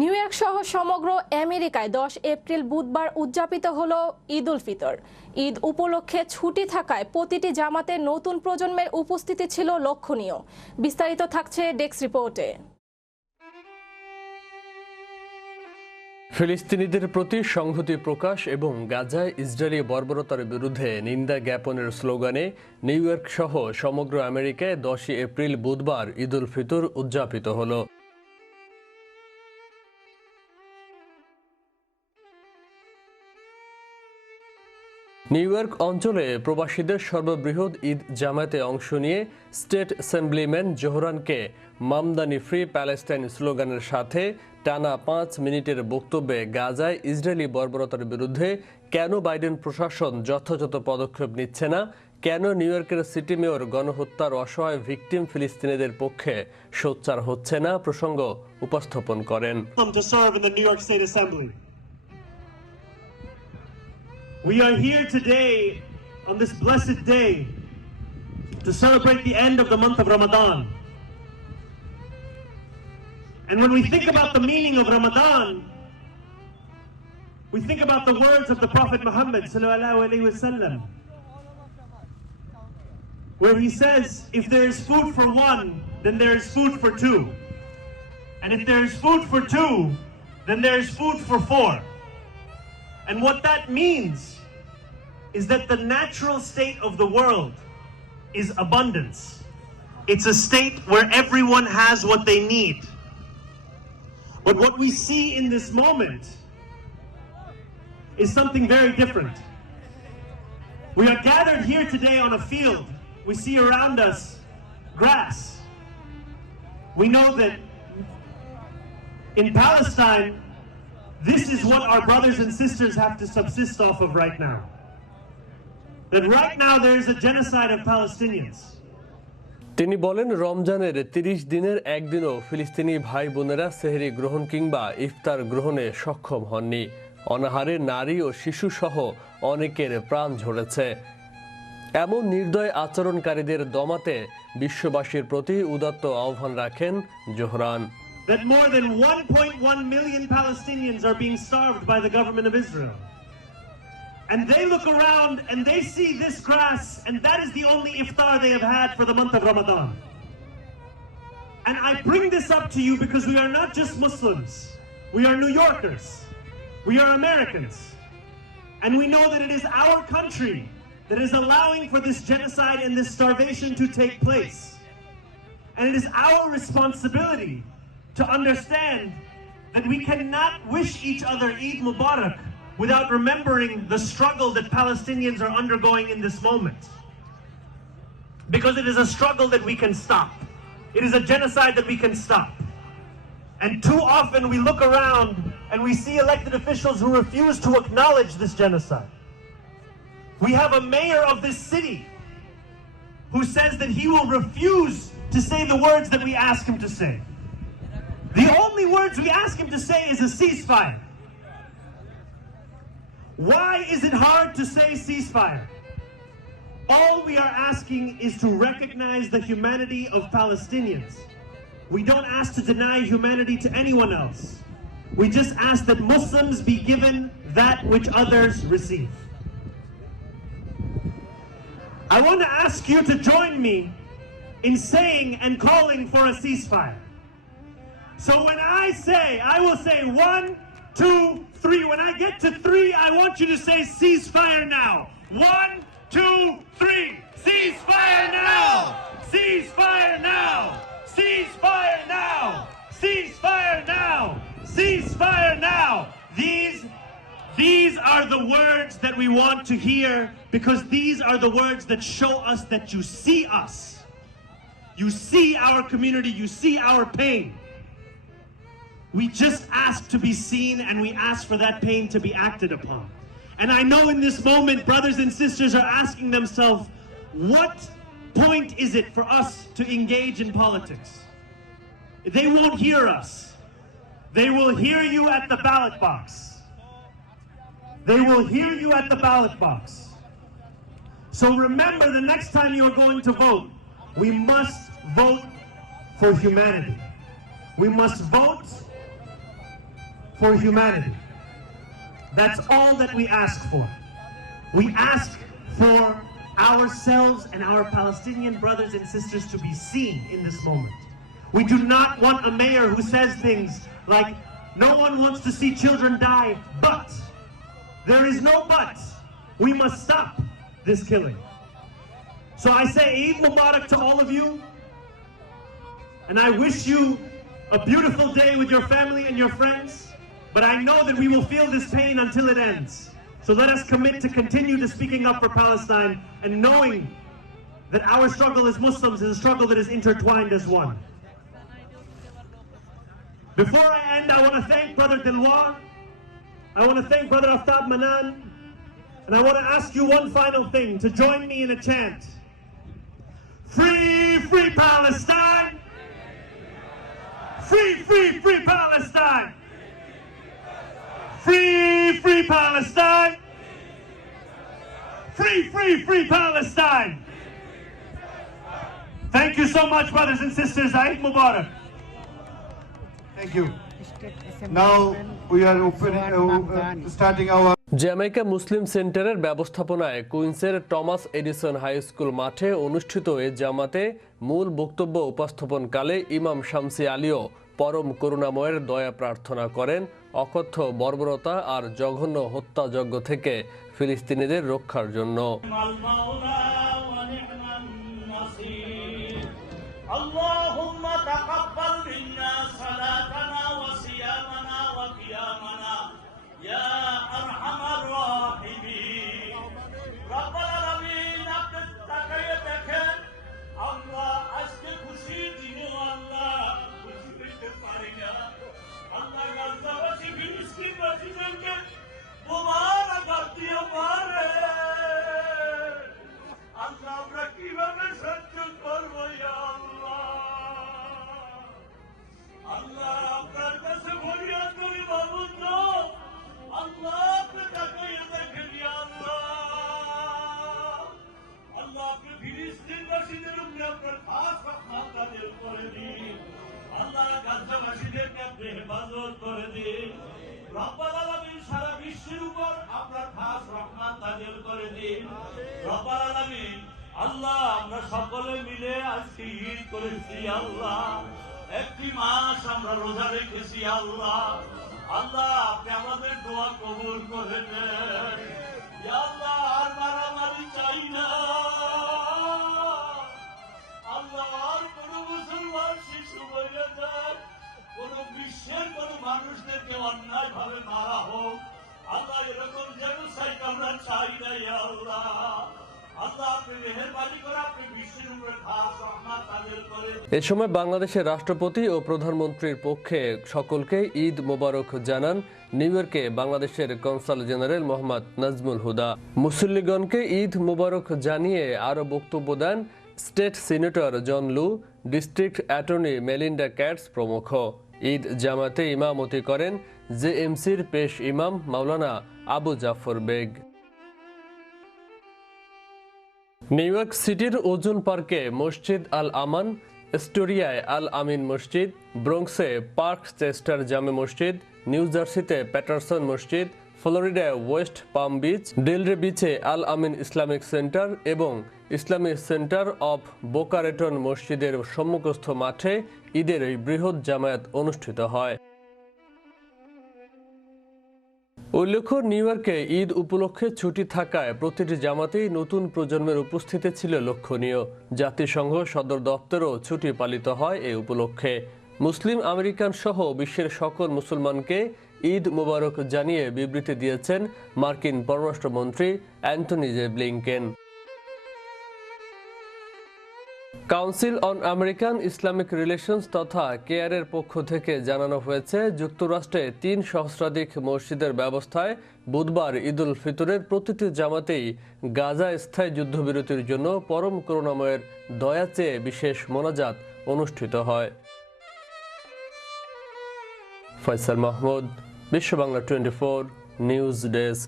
New York সহ সমগ্র আমেরিকায় দশ এপ্রিল বুধবার উদযাপিত হল ঈদ উল ফিতর। ঈদ উপলক্ষে ছুটি থাকায় প্রতিটি জামাতে নতুন প্রজন্মের উপস্থিতি ছিল লক্ষণীয়। বিস্তারিত থাকছে ডেস্ক রিপোর্টে। ফিলিস্তিনিদের প্রতি সংহতি প্রকাশ এবং গাজায় ইসরায়েলি বর্বরতার বিরুদ্ধে নিন্দা জ্ঞাপনের স্লোগানে নিউ ইয়র্ক সহ সমগ্র আমেরিকায় দশই এপ্রিল বুধবার ঈদ উল ফিতর উদযাপিত হলো। নিউ ইয়র্ক অঞ্চলে প্রবাসীদের সর্ববৃহৎ ঈদ জামায়াতে অংশ নিয়ে স্টেট অ্যাসেম্বলিম্যান জোহরানকে মামদানি ফ্রি প্যালেস্টাইন স্লোগানের সাথে টানা পাঁচ মিনিটের বক্তব্যে গাজায় ইসরায়েলি বর্বরতার বিরুদ্ধে কেন বাইডেন প্রশাসন যথাযথ পদক্ষেপ নিচ্ছে না? কেন নিউ ইয়র্কের সিটি মেয়র গণহত্যার অসহায় ভিকটিম ফিলিস্তিনিদের পক্ষে সোচ্চার হচ্ছে না? প্রসঙ্গ উপস্থাপন করেন। We are here today on this blessed day to celebrate the end of the month of Ramadan. And when we think about the meaning of Ramadan, we think about the words of the Prophet Muhammad where he says, "If there is food for one, then there is food for two. And if there is food for two, then there is food for four. And what that means is that the natural state of the world is abundance. It's a state where everyone has what they need. But what we see in this moment is something very different. We are gathered here today on a field. We see around us grass. We know that in Palestine, this is what our brothers and sisters have to subsist off of right now. That right now there is a genocide of Palestinians. তিনি বলেন, রমজানের তিরিশ দিনের একদিনও ফিলিস্তিনি ভাই বোনেরা সেহরি গ্রহণ কিংবা ইফতার গ্রহণে সক্ষম হননি অনাহারে নারী ও শিশু সহ অনেকের প্রাণ ঝরেছে এমন নির্দয় আচরণকারীদের দমাতে বিশ্ববাসীর প্রতি উদাত্ত আহ্বান রাখেন Zohran That more than 1.1 million Palestinians are being starved by the government of Israel. And they look around and they see this grass, and that is the only iftar they have had for the month of Ramadan. And I bring this up to you because we are not just Muslims, we are New Yorkers, we are Americans. And we know that it is our country that is allowing for this genocide and this starvation to take place. And it is our responsibility to understand that we cannot wish each other Eid Mubarak without remembering the struggle that Palestinians are undergoing in this moment. Because it is a struggle that we can stop. It is a genocide that we can stop. And too often we look around and we see elected officials who refuse to acknowledge this genocide. We have a mayor of this city who says that he will refuse to say the words that we ask him to say. The only words we ask him to say is a ceasefire. Why is it hard to say ceasefire? All we are asking is to recognize the humanity of Palestinians. We don't ask to deny humanity to anyone else. We just ask that Muslims be given that which others receive. I want to ask you to join me in saying and calling for a ceasefire. So when I say, I will say one, two, three. When I get to three, I want you to say ceasefire now. One, two, three. Ceasefire now! Ceasefire now! Ceasefire now! Ceasefire now! Ceasefire now! These these are the words that we want to hear because these are the words that show us that you see us. You see our community, you see our pain. We just ask to be seen and we ask for that pain to be acted upon. And I know in this moment, brothers and sisters are asking themselves, what point is it for us to engage in politics? They won't hear us. They will hear you at the ballot box. They will hear you at the ballot box. So remember the next time you are going to vote, we must vote for humanity. We must vote for humanity. That's all that we ask for. We ask for ourselves and our Palestinian brothers and sisters to be seen in this moment. We do not want a mayor who says things like, no one wants to see children die, but there is no but. We must stop this killing. So I say Eid Mubarak to all of you, and I wish you a beautiful day with your family and your friends. But I know that we will feel this pain until it ends. So let us commit to continue to speaking up for Palestine and knowing that our struggle as Muslims is a struggle that is intertwined as one. Before I end, I want to thank Brother Dilwar. I want to thank Brother Aftab Manan. And I want to ask you one final thing to join me in a chant. Free, free Palestine! Free, free, free Palestine! Free, free Palestine! Free, free, free Palestine! Thank you so much, brothers and sisters. Eid Mubarak. Thank you. Now we are opening, uh, uh, starting our Jamaica Muslim সেন্টারের ব্যবস্থাপনায় কুইন্সের Thomas Edison high school মাঠে অনুষ্ঠিত এ জামাতে মূল বক্তব্য উপস্থাপনকালে ইমাম শামসি আলীও পরম করুণাময়ের দয়া প্রার্থনা করেন অকথ্য বর্বরতা আর জঘন্য হত্যাযজ্ঞ থেকে ফিলিস্তিনিদের রক্ষার জন্য আল্লাহ আল্লাহ, আমরা সকলে মিলে আজকে ঈদ করেছি, আল্লাহ। একটি মাস আমরা রোজা রেখেছি, আল্লাহ। আল্লাহ, আপনি আমাদের দোয়া কবুল করে নেন। আল্লাহ কোন বিশ্বের কোন অন্যায় ভাবে মারা হোক, আল্লাহ এরকম জেনোসাইড আমরা চাই আল্লাহ। এ সময় বাংলাদেশের রাষ্ট্রপতি ও প্রধানমন্ত্রীর পক্ষে সকলকে ঈদ মোবারক জানান নিউ ইয়র্কে বাংলাদেশের কনসাল জেনারেল মোহাম্মদ নাজমুল হুদা। মুসল্লিগণকে ঈদ মোবারক জানিয়ে আরও বক্তব্য দেন স্টেট সিনেটর জন লু, ডিস্ট্রিক্ট অ্যাটর্নি মেলিন্ডা ক্যাটস প্রমুখ। ঈদ জামাতে ইমামতি করেন জেএমসির পেশ ইমাম মাওলানা আবু জাফর বেগ। নিউ ইয়র্ক সিটির ওজুন পার্কে মসজিদ আল আমান, স্টোরিয়ায় আল আমিন মসজিদ ব্রোঙ্কসে পার্ক চেস্টার জামে মসজিদ, নিউ জার্সিতে প্যাটারসন মসজিদ, ফ্লোরিডায় ওয়েস্ট পাম বিচ, ডেলরে বিচে আল আমিন ইসলামিক সেন্টার এবং Islamic center of Boca Raton মসজিদের সম্মুখস্থ মাঠে ঈদের এই বৃহৎ জামায়াত অনুষ্ঠিত হয়। উল্লেখ্য, নিউ ইয়র্কে ঈদ উপলক্ষে ছুটি থাকায় প্রতিটি জামাতেই নতুন প্রজন্মের উপস্থিতি ছিল লক্ষণীয়। জাতিসংঘ, সদর দপ্তরও ছুটি পালিত হয় এই উপলক্ষে। মুসলিম, আমেরিকান সহ বিশ্বের সকল মুসলমানকে ঈদ মোবারক জানিয়ে বিবৃতি দিয়েছেন মার্কিন পররাষ্ট্রমন্ত্রী Antony J Blinken council on American Islamic relations তথা কেয়ারের পক্ষ থেকে জানানো হয়েছে, যুক্তরাষ্ট্রে তিন সহস্রাধিক মসজিদের ব্যবস্থায় বুধবার ঈদুল ফিতরের প্রতিটি জামাতেই গাজা স্থায়ী যুদ্ধবিরতির জন্য পরম করুণাময়ের দয়া চেয়ে বিশেষ মোনাজাত অনুষ্ঠিত হয়। ফয়সাল মাহমুদ বিশ্ব বাংলা টোয়েন্টি নিউজ ডেস্ক।